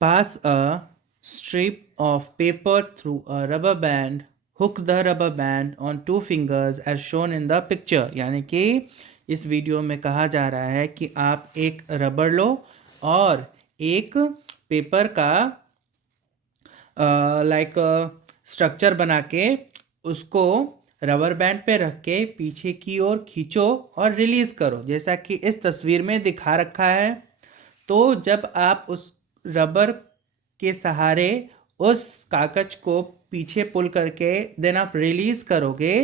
Pass a strip of paper through a rubber band. Hook the rubber band on two fingers as shown in the picture. यानी कि इस video में कहा जा रहा है कि आप एक रबर लो और एक पेपर का लाइक स्ट्रक्चर बना के उसको रबर बैंड पे रख के पीछे की ओर खींचो और रिलीज करो, जैसा कि इस तस्वीर में दिखा रखा है। तो जब आप उस रबर के सहारे उस कागज को पीछे पुल करके देन आप रिलीज करोगे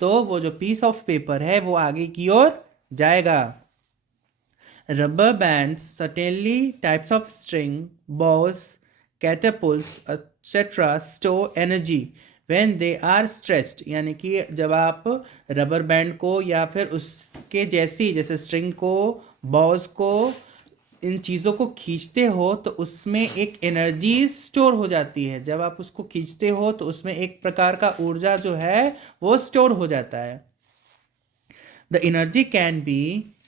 तो वो जो पीस ऑफ पेपर है वो आगे की ओर जाएगा। Rubber bands, certainly types of string, bows, catapults, etc. store energy when they are stretched। यानी कि जब आप रबर बैंड को या फिर उसके जैसे स्ट्रिंग को, बॉज को, इन चीज़ों को खींचते हो तो उसमें एक एनर्जी स्टोर हो जाती है। जब आप उसको खींचते हो तो उसमें एक प्रकार का ऊर्जा जो है वो स्टोर हो जाता है। The energy can be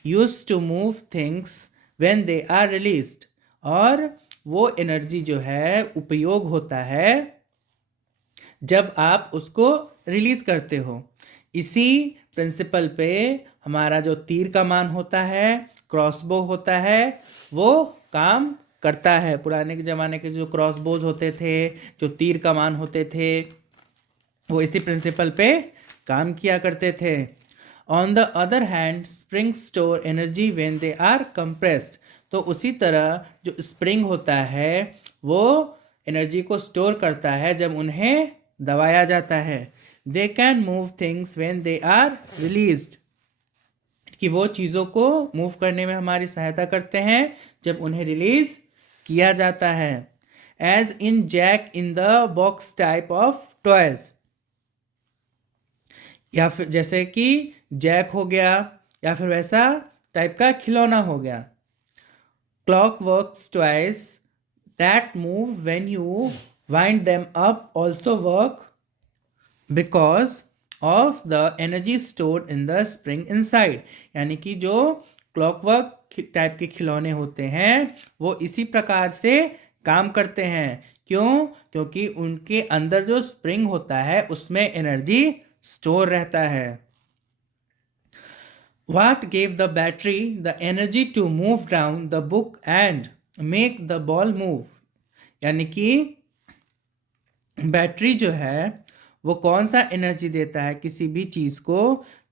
used to move things when they are released। और वो एनर्जी जो है उपयोग होता है जब आप उसको रिलीज करते हो। इसी प्रिंसिपल पे हमारा जो तीर कमान होता है, क्रॉसबो होता है, वो काम करता है। पुराने के ज़माने के जो क्रॉसबोज होते थे, जो तीर कमान होते थे, वो इसी प्रिंसिपल पे काम किया करते थे। On the other hand spring store energy when they are compressed. तो उसी तरह जो स्प्रिंग होता है वो एनर्जी को स्टोर करता है जब उन्हें दबाया जाता है। They can move things when they are released, कि वो चीज़ों को मूव करने में हमारी सहायता करते हैं जब उन्हें रिलीज किया जाता है। As in jack in the box type of toys, या फिर जैसे कि जैक हो गया या फिर वैसा टाइप का खिलौना हो गया। Clock works twice that move when you wind them up also work because of the energy stored in the spring inside. यानी कि जो क्लॉकवर्क टाइप के खिलौने होते हैं वो इसी प्रकार से काम करते हैं। क्यों? क्योंकि उनके अंदर जो स्प्रिंग होता है उसमें एनर्जी स्टोर रहता है। What gave the battery the energy to move down the book and make the ball move? यानी कि बैटरी जो है वो कौन सा एनर्जी देता है किसी भी चीज़ को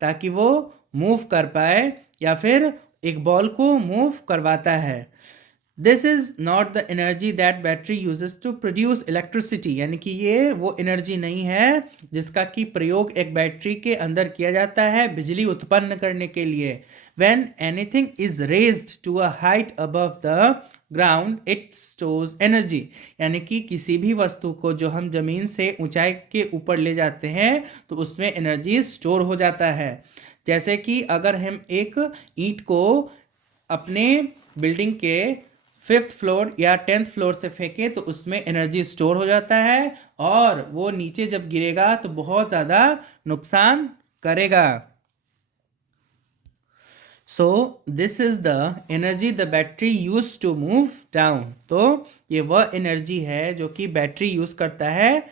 ताकि वो मूव कर पाए या फिर एक बॉल को मूव करवाता है। This is not the energy that battery uses to produce electricity. यानी कि ये वो एनर्जी नहीं है जिसका कि प्रयोग एक बैटरी के अंदर किया जाता है बिजली उत्पन्न करने के लिए। When anything is raised to a height above the ground it stores energy. यानी कि किसी भी वस्तु को जो हम जमीन से ऊंचाई के ऊपर ले जाते हैं तो उसमें एनर्जी स्टोर हो जाता है। जैसे कि अगर हम एक ईंट को अपने बिल्डिंग के 5th फ्लोर या 10th फ्लोर से फेंके तो उसमें एनर्जी स्टोर हो जाता है और वो नीचे जब गिरेगा तो बहुत ज़्यादा नुकसान करेगा। So this is the energy the battery use to move down. तो ये वह एनर्जी है जो कि बैटरी यूज़ करता है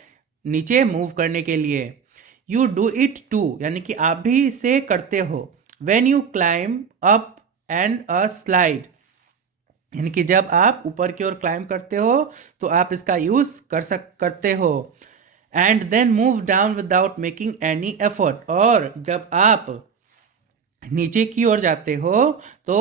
नीचे मूव करने के लिए। यू डू इट टू, यानी कि आप भी इसे करते हो। When you climb up and a slide, यानी कि जब आप ऊपर की ओर क्लाइम करते हो तो आप इसका यूज़ करते हो। And then move down without making any effort, और जब आप नीचे की ओर जाते हो तो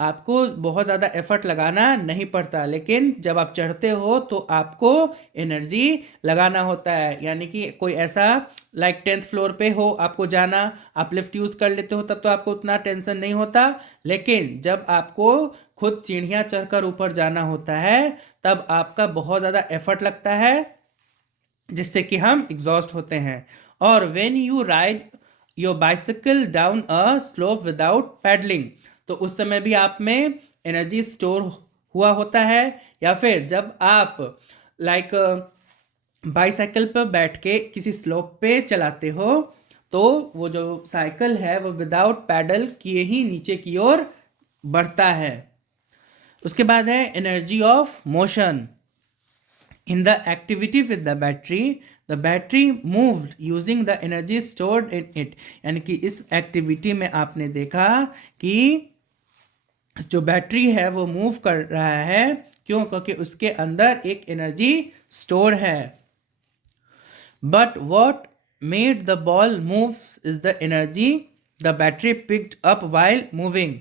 आपको बहुत ज़्यादा एफर्ट लगाना नहीं पड़ता, लेकिन जब आप चढ़ते हो तो आपको एनर्जी लगाना होता है। यानी कि कोई ऐसा लाइक 10th फ्लोर पे हो आपको जाना, आप लिफ्ट यूज़ कर लेते हो तब तो आपको उतना टेंशन नहीं होता, लेकिन जब आपको खुद सीढ़ियाँ चढ़कर ऊपर जाना होता है तब आपका बहुत ज़्यादा एफर्ट लगता है जिससे कि हम एग्जॉस्ट होते हैं। और when you ride your bicycle down a slope without pedalling, तो उस समय भी आप में एनर्जी स्टोर हुआ होता है। या फिर जब आप लाइक बाइसाइकिल पर बैठ के किसी स्लोप पे चलाते हो तो वो जो साइकिल है वो विदाउट पैडल किए ही नीचे की ओर बढ़ता है। उसके बाद है energy of motion. In the activity with the battery moved using the energy stored in it. यानी कि इस एक्टिविटी में आपने देखा कि जो बैटरी है वो मूव कर रहा है। क्यों? क्योंकि उसके अंदर एक एनर्जी स्टोर है। But what made the ball move is the energy the battery picked up while moving.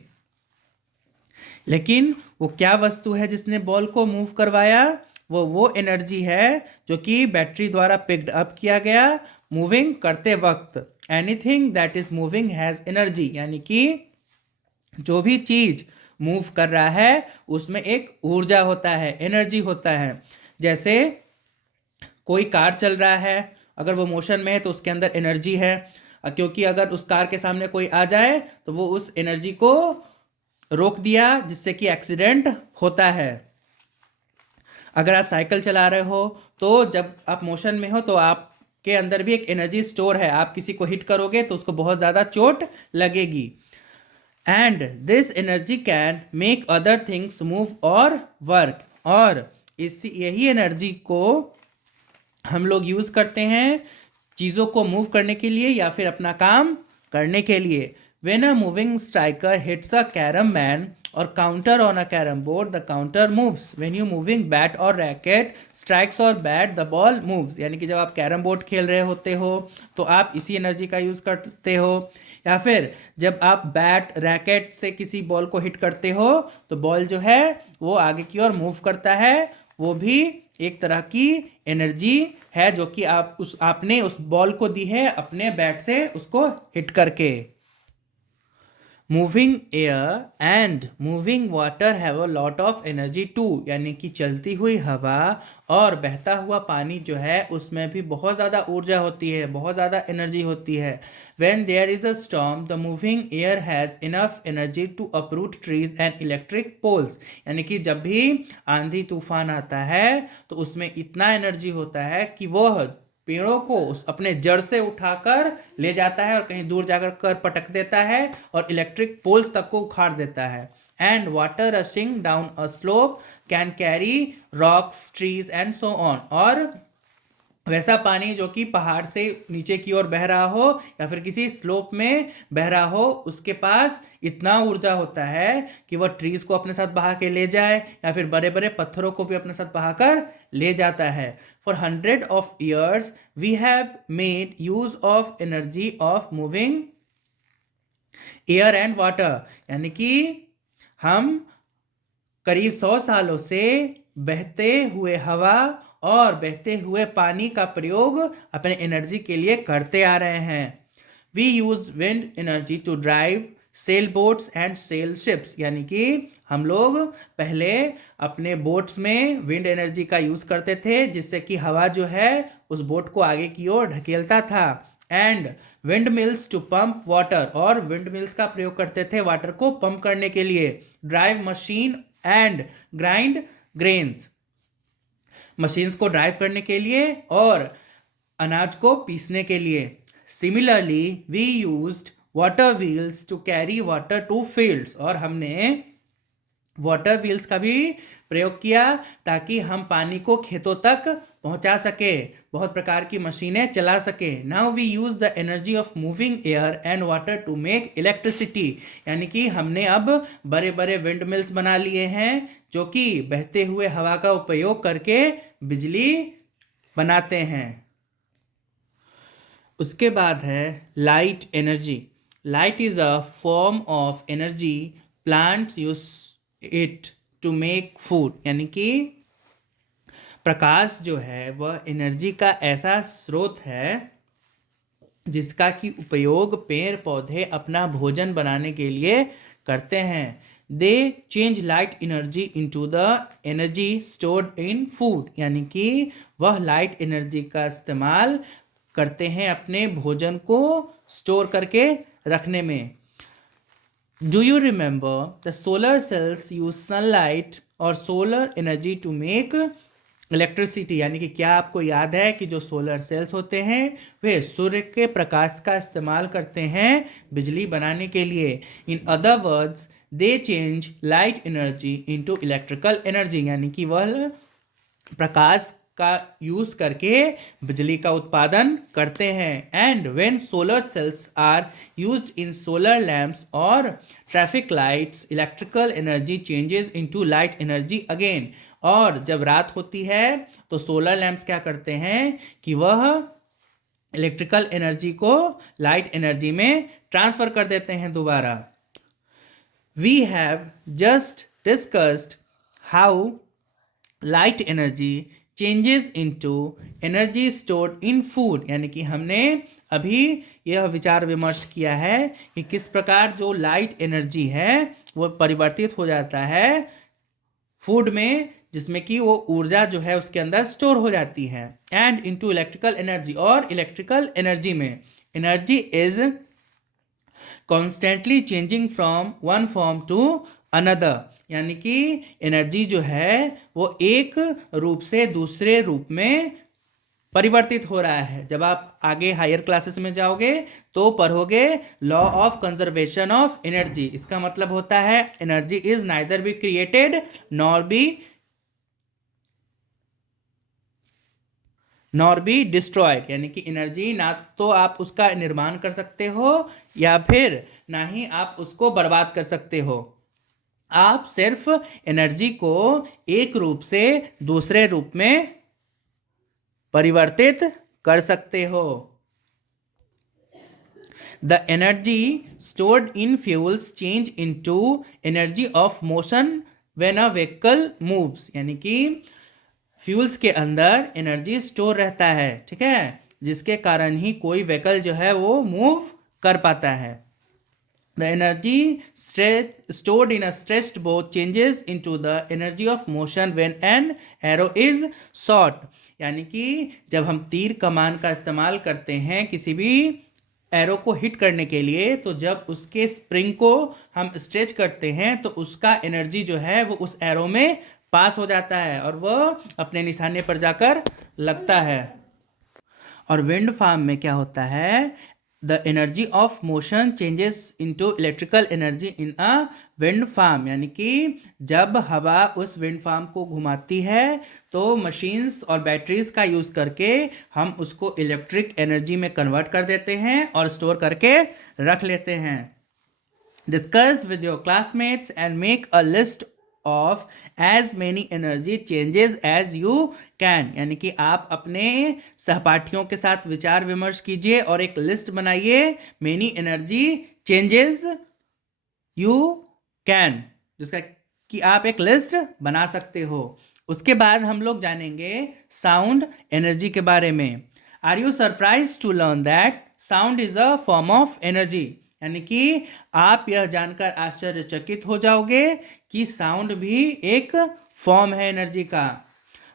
लेकिन वो क्या वस्तु है जिसने बॉल को मूव करवाया? वो एनर्जी है जो कि बैटरी द्वारा पिक्ड अप किया गया मूविंग करते वक्त। Anything that is moving has energy, यानी कि जो भी चीज मूव कर रहा है उसमें एक ऊर्जा होता है, एनर्जी होता है। जैसे कोई कार चल रहा है, अगर वो मोशन में है तो उसके अंदर एनर्जी है, क्योंकि अगर उस कार के सामने कोई आ जाए तो वो उस एनर्जी को रोक दिया, जिससे कि एक्सीडेंट होता है। अगर आप साइकिल चला रहे हो तो जब आप मोशन में हो तो आपके अंदर भी एक एनर्जी स्टोर है, आप किसी को हिट करोगे तो उसको बहुत ज़्यादा चोट लगेगी। And this energy can make other things move और वर्क। और यही एनर्जी को हम लोग यूज़ करते हैं चीज़ों को मूव करने के लिए या फिर अपना काम करने के लिए। When a moving striker hits a carom man or counter on a carom board, the counter moves. When you moving bat or racket strikes or bat, the ball moves. यानी कि जब आप कैरम बोर्ड खेल रहे होते हो तो आप इसी एनर्जी का यूज़ करते हो, या फिर जब आप बैट रैकेट से किसी बॉल को हिट करते हो तो बॉल जो है वो आगे की ओर मूव करता है। वो भी एक तरह की एनर्जी है जो कि आपने उस बॉल को दी है अपने बैट से उसको हिट करके। Moving air and moving water have a lot of energy too, यानी कि चलती हुई हवा और बहता हुआ पानी जो है उसमें भी बहुत ज़्यादा ऊर्जा होती है, बहुत ज़्यादा एनर्जी होती है। When there is a storm the moving air has enough energy to uproot trees and electric poles, यानी कि जब भी आंधी तूफान आता है तो उसमें इतना एनर्जी होता है कि वह पेड़ों को अपने जड़ से उठाकर ले जाता है और कहीं दूर जाकर पटक देता है और इलेक्ट्रिक पोल्स तक को उखाड़ देता है। And water rushing down a slope can carry rocks trees and so on. और वैसा पानी जो कि पहाड़ से नीचे की ओर बह रहा हो या फिर किसी स्लोप में बह रहा हो, उसके पास इतना ऊर्जा होता है कि वह ट्रीज को अपने साथ बहा के ले जाए या फिर बड़े बड़े पत्थरों को भी अपने साथ बहाकर ले जाता है। For 100 of years we have made use of energy of moving air and water, यानी कि हम करीब 100 सालों से बहते हुए हवा और बहते हुए पानी का प्रयोग अपने एनर्जी के लिए करते आ रहे हैं। We use wind energy to drive sail boats and sail ships, यानी कि हम लोग पहले अपने बोट्स में विंड एनर्जी का यूज करते थे, जिससे कि हवा जो है उस बोट को आगे की ओर ढकेलता था। And windmills to pump water, और विंड मिल्स का प्रयोग करते थे वाटर को पंप करने के लिए। Drive machine and grind grains, machines को ड्राइव करने के लिए और अनाज को पीसने के लिए। Similarly we used water wheels to carry water to fields, और हमने वाटर व्हील्स का भी प्रयोग किया ताकि हम पानी को खेतों तक पहुंचा सके, बहुत प्रकार की मशीनें चला सके। Now we use the energy of moving air and water to make electricity, यानी कि हमने अब बड़े बड़े विंड मिल्स बना लिए हैं जो कि बहते हुए हवा का उपयोग करके बिजली बनाते हैं। उसके बाद है light energy. Light is a form of energy plants use it to make food, यानी कि प्रकाश जो है वह एनर्जी का ऐसा स्रोत है जिसका कि उपयोग पेड़ पौधे अपना भोजन बनाने के लिए करते हैं। दे change light energy into the energy stored in food, यानी कि वह लाइट एनर्जी का इस्तेमाल करते हैं अपने भोजन को स्टोर करके रखने में। Do you remember the solar cells use sunlight और solar energy to make electricity, यानी कि क्या आपको याद है कि जो सोलर सेल्स होते हैं वे सूर्य के प्रकाश का इस्तेमाल करते हैं बिजली बनाने के लिए। In other words they change light energy into electrical energy, यानी कि वह प्रकाश का यूज करके बिजली का उत्पादन करते हैं। And when solar cells are used in solar lamps और traffic lights, electrical energy changes into light energy again. और जब रात होती है तो सोलर लैंप्स क्या करते हैं कि वह इलेक्ट्रिकल एनर्जी को लाइट एनर्जी में ट्रांसफर कर देते हैं दोबारा। We have just discussed how light energy changes into energy stored in food, यानी कि हमने अभी यह विचार विमर्श किया है कि किस प्रकार जो लाइट एनर्जी है वो परिवर्तित हो जाता है फूड में, जिसमें कि वो ऊर्जा जो है उसके अंदर स्टोर हो जाती है। एंड इनटू इलेक्ट्रिकल एनर्जी, और इलेक्ट्रिकल एनर्जी में energy is constantly changing from one form to another, यानी कि एनर्जी जो है वो एक रूप से दूसरे रूप में परिवर्तित हो रहा है। जब आप आगे हायर क्लासेस में जाओगे तो पढ़ोगे law of conservation of energy. इसका मतलब होता है energy is neither be created nor be destroyed, यानी कि एनर्जी ना तो आप उसका निर्माण कर सकते हो या फिर ना ही आप उसको बर्बाद कर सकते हो। आप सिर्फ एनर्जी को एक रूप से दूसरे रूप में परिवर्तित कर सकते हो। The energy stored in fuels change into energy of motion when a vehicle moves, यानी कि फ्यूल्स के अंदर एनर्जी स्टोर रहता है, ठीक है, जिसके कारण ही कोई व्हीकल जो है वो मूव कर पाता है। The energy stored in a stretched bow changes into the energy of motion when an arrow is shot, यानी कि जब हम तीर कमान का इस्तेमाल करते हैं किसी भी एरो को हिट करने के लिए, तो जब उसके स्प्रिंग को हम स्ट्रेच करते हैं तो उसका एनर्जी जो है वो उस एरो में पास हो जाता है और वह अपने निशाने पर जाकर लगता है। और विंड फार्म में क्या होता है, the energy of motion changes into electrical energy in a wind farm, यानी कि जब हवा उस विंड फार्म को घुमाती है तो मशीन्स और बैटरीज का यूज करके हम उसको इलेक्ट्रिक एनर्जी में कन्वर्ट कर देते हैं और स्टोर करके रख लेते हैं। Discuss with your classmates and make a list of as many energy changes as you can, यानी कि आप अपने सहपाठियों के साथ विचार विमर्श कीजिए और एक लिस्ट बनाइए many energy changes you can, जिसका कि आप एक लिस्ट बना सकते हो। उसके बाद हम लोग जानेंगे साउंड एनर्जी के बारे में। Are you surprise to learn that sound is a form of energy, यानी कि आप यह जानकर आश्चर्यचकित हो जाओगे कि साउंड भी एक फॉर्म है एनर्जी का।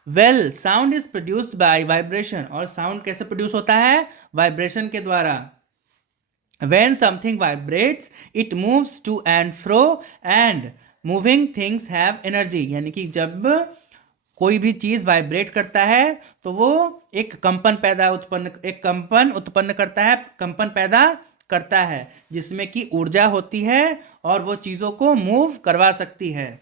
Well, sound is produced by vibration, और साउंड कैसे प्रोड्यूस होता है, वाइब्रेशन के द्वारा। When something vibrates, it moves to and fro, and moving things have energy, यानी कि जब कोई भी चीज वाइब्रेट करता है तो वो एक कंपन उत्पन्न करता है जिसमें कि ऊर्जा होती है और वो चीजों को मूव करवा सकती है।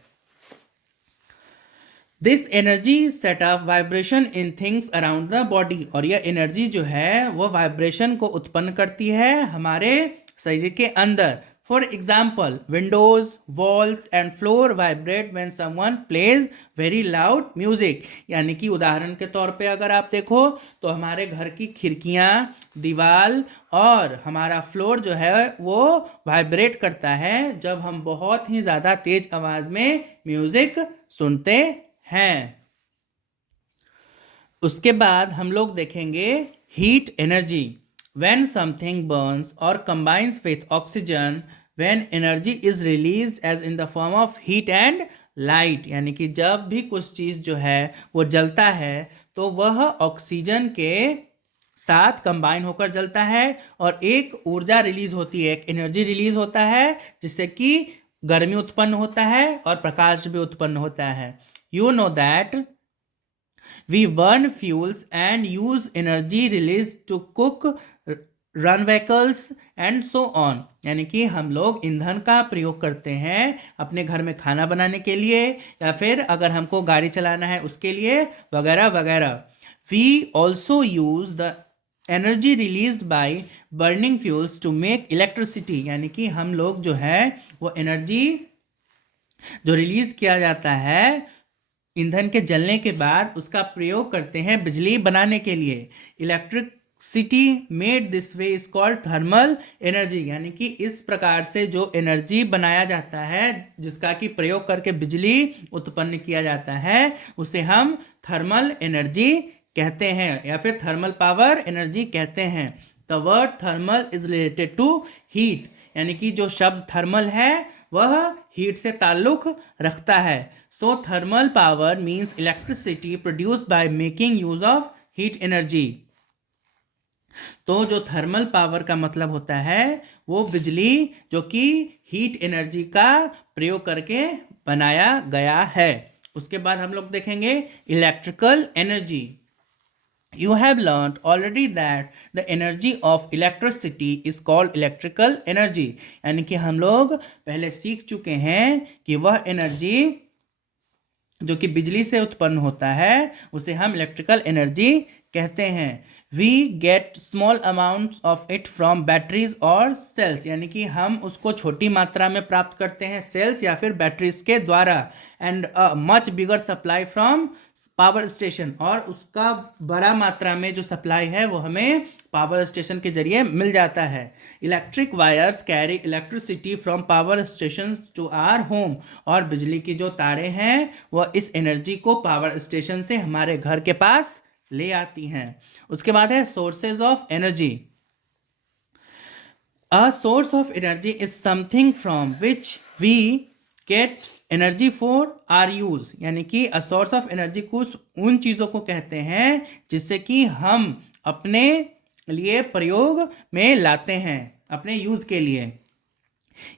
This energy set up vibration in things around the body, और यह एनर्जी जो है वो वाइब्रेशन को उत्पन्न करती है हमारे शरीर के अंदर। For example, Windows, walls and floor vibrate when someone plays very loud music, यानी कि उदाहरण के तौर पे अगर आप देखो तो हमारे घर की खिड़कियां, दीवार और हमारा फ्लोर जो है वो वाइब्रेट करता है जब हम बहुत ही ज़्यादा तेज आवाज़ में म्यूजिक सुनते हैं। उसके बाद हम लोग देखेंगे heat energy. When something burns or combines with oxygen, when energy is released as in the form of heat and light, यानी कि जब भी कुछ चीज़ जो है वो जलता है तो वह ऑक्सीजन के साथ कंबाइन होकर जलता है और एक ऊर्जा रिलीज होती है, एक एनर्जी रिलीज होता है जिससे कि गर्मी उत्पन्न होता है और प्रकाश भी उत्पन्न होता है। You know that we burn fuels and use energy released to cook run vehicles and so on, यानी कि हम लोग ईंधन का प्रयोग करते हैं अपने घर में खाना बनाने के लिए, या फिर अगर हमको गाड़ी चलाना है उसके लिए, वगैरह वगैरह। We also use the energy released by burning fuels to make electricity, यानी कि हम लोग जो है वो एनर्जी जो रिलीज किया जाता है ईंधन के जलने के बाद उसका प्रयोग करते हैं बिजली बनाने के लिए। Electricity made this way is called thermal energy, यानी कि इस प्रकार से जो एनर्जी बनाया जाता है जिसका कि प्रयोग करके बिजली उत्पन्न किया जाता है उसे हम थर्मल एनर्जी कहते हैं या फिर थर्मल पावर एनर्जी कहते हैं। The word thermal is related to heat, यानी कि जो शब्द थर्मल है वह हीट से ताल्लुक रखता है। So thermal power means electricity produced by making use of heat energy. तो जो थर्मल पावर का मतलब होता है वो बिजली जो कि हीट एनर्जी का प्रयोग करके बनाया गया है। उसके बाद हम लोग देखेंगे electrical energy. You have learned already that the energy of electricity is called electrical energy, यानी कि हम लोग पहले सीख चुके हैं कि वह एनर्जी जो कि बिजली से उत्पन्न होता है उसे हम इलेक्ट्रिकल एनर्जी कहते हैं। We get small amounts of it from batteries और सेल्स, यानी कि हम उसको छोटी मात्रा में प्राप्त करते हैं सेल्स या फिर बैटरीज के द्वारा। And much bigger supply from power station, और उसका बड़ा मात्रा में जो सप्लाई है वो हमें पावर स्टेशन के जरिए मिल जाता है। Electric wires carry electricity from power station to our home, और बिजली की जो तारें हैं वह इस एनर्जी को पावर स्टेशन से हमारे घर के पास ले आती हैं। उसके बाद है sources of energy. A source of energy is something from which we get energy for our use, यानी कि अ सोर्स ऑफ एनर्जी कुछ उन चीज़ों को कहते हैं जिससे कि हम अपने लिए प्रयोग में लाते हैं, अपने यूज के लिए।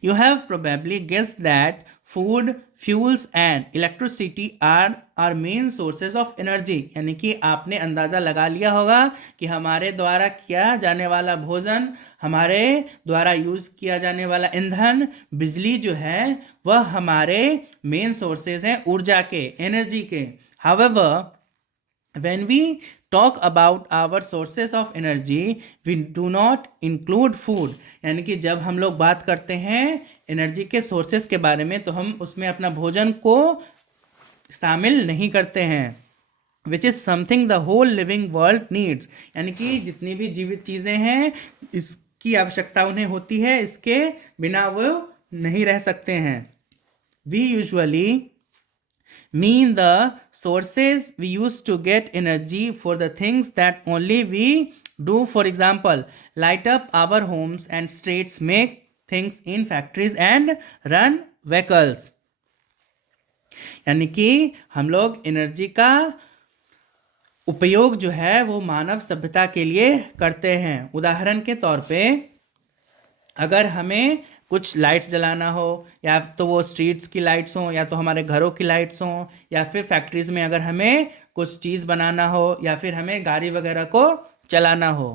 You have probably guessed that food, fuels and electricity are our main sources of energy, यानी कि आपने अंदाज़ा लगा लिया होगा कि हमारे द्वारा किया जाने वाला भोजन, हमारे द्वारा यूज़ किया जाने वाला ईंधन, बिजली जो है वह हमारे मेन सोर्सेज हैं ऊर्जा के, एनर्जी के। However, when we talk about our sources of energy we do not include food, यानी कि जब हम लोग बात करते हैं एनर्जी के सोर्सेस के बारे में तो हम उसमें अपना भोजन को शामिल नहीं करते हैं। Which is something the whole living world needs, यानी कि जितनी भी जीवित चीज़ें हैं इसकी आवश्यकता उन्हें होती है, इसके बिना वो नहीं रह सकते हैं। We usually mean the sources we use to get energy for the things that only we do. For example, light up our homes and streets, make things in factories and run vehicles, यानी कि हम लोग energy का उपयोग जो है वो मानव सभ्यता के लिए करते हैं। उदाहरण के तौर पे अगर हमें कुछ लाइट्स जलाना हो, या तो वो स्ट्रीट्स की लाइट्स हों या तो हमारे घरों की लाइट्स हों, या फिर फैक्ट्रीज़ में अगर हमें कुछ चीज़ बनाना हो या फिर हमें गाड़ी वगैरह को चलाना हो।